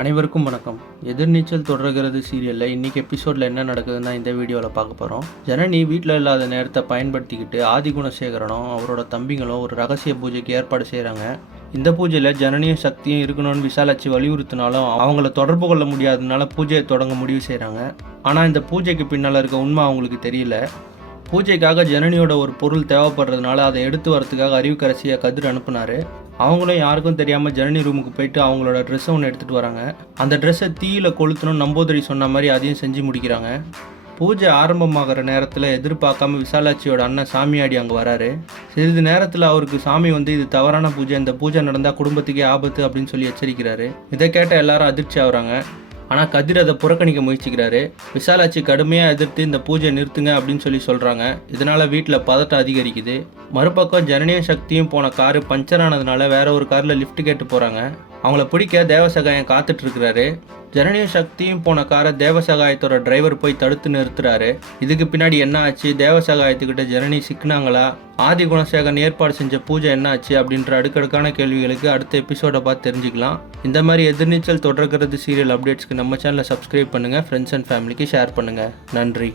அனைவருக்கும் வணக்கம். எதிர்நீச்சல் தொடர்கிறது சீரியலில் இன்றைக்கி எபிசோடில் என்ன நடக்குதுன்னு தான் இந்த வீடியோவில் பார்க்க போகிறோம். ஜனனி வீட்டில் இல்லாத நேரத்தை பயன்படுத்திக்கிட்டு ஆதிகுணசேகரனும் அவரோட தம்பிங்களும் ஒரு ரகசிய பூஜைக்கு ஏற்பாடு செய்கிறாங்க. இந்த பூஜையில் ஜனனியும் சக்தியும் இருக்கணும்னு விசாலாட்சி வலியுறுத்தினாலும் அவங்கள தொடர்பு கொள்ள முடியாததுனால பூஜையை தொடங்க முடிவு செய்கிறாங்க. ஆனால் இந்த பூஜைக்கு பின்னால் இருக்க உண்மை அவங்களுக்கு தெரியல. பூஜைக்காக ஜனனியோட ஒரு பொருள் தேவைப்படுறதுனால அதை எடுத்து வரதுக்காக அறிவுக்கரசியை கதிர் அனுப்புனார். அவங்களும் யாருக்கும் தெரியாமல் ஜனனி ரூமுக்கு போயிட்டு அவங்களோட ட்ரெஸ்ஸை ஒன்று எடுத்துகிட்டு வராங்க. அந்த ட்ரெஸ்ஸை தீயில கொளுத்தணும் நம்பூதிரி சொன்ன மாதிரி அதையும் செஞ்சு முடிக்கிறாங்க. பூஜை ஆரம்பமாகிற நேரத்தில் எதிர்பார்க்காம விசாலாட்சியோட அண்ணன் சாமியாடி அங்கே வராரு. சிறிது நேரத்தில் அவருக்கு சாமி வந்து இது தவறான பூஜை, இந்த பூஜை நடந்தால் குடும்பத்துக்கே ஆபத்து அப்படின்னு சொல்லி எச்சரிக்கிறாரு. இதை கேட்ட எல்லாரும் அதிர்ச்சி ஆகுறாங்க. ஆனால் கதிர் அதை புறக்கணிக்க முயற்சிக்கிறாரு. விசாலாட்சி கடுமையாக எதிர்த்து இந்த பூஜையை நிறுத்துங்க அப்படின்னு சொல்லி சொல்கிறாங்க. இதனால் வீட்டில் பதட்டம் அதிகரிக்குது. மறுபக்கம் ஜனனியும் சக்தியும் போன காரு பஞ்சர் ஆனதுனால வேற ஒரு காரில் லிஃப்ட் கேட்டு போகிறாங்க. அவங்கள பிடிக்க தேவசகாயம் காத்துட்ருக்கிறாரு. ஜனனியும் சக்தியும் போன காரை தேவசகாயத்தோட டிரைவர் போய் தடுத்து நிறுத்துறாரு. இதுக்கு பின்னாடி என்ன ஆச்சு, தேவசகாயத்துக்கிட்ட ஜனனி சிக்கினாங்களா, ஆதிகுணசேகரன் ஏற்பாடு செஞ்ச பூஜை என்ன ஆச்சு அப்படின்ற அடுக்கடுக்கான கேள்விகளுக்கு அடுத்த எபிசோடை பார்த்து தெரிஞ்சுக்கலாம். இந்த மாதிரி எதிர்நீச்சல் தொடர்கிறது சீரியல் அப்டேட்ஸ்க்கு நம்ம சேனலை சப்ஸ்கிரைப் பண்ணுங்கள், ஃப்ரெண்ட்ஸ் அண்ட் ஃபேமிலிக்கு ஷேர் பண்ணுங்கள். நன்றி.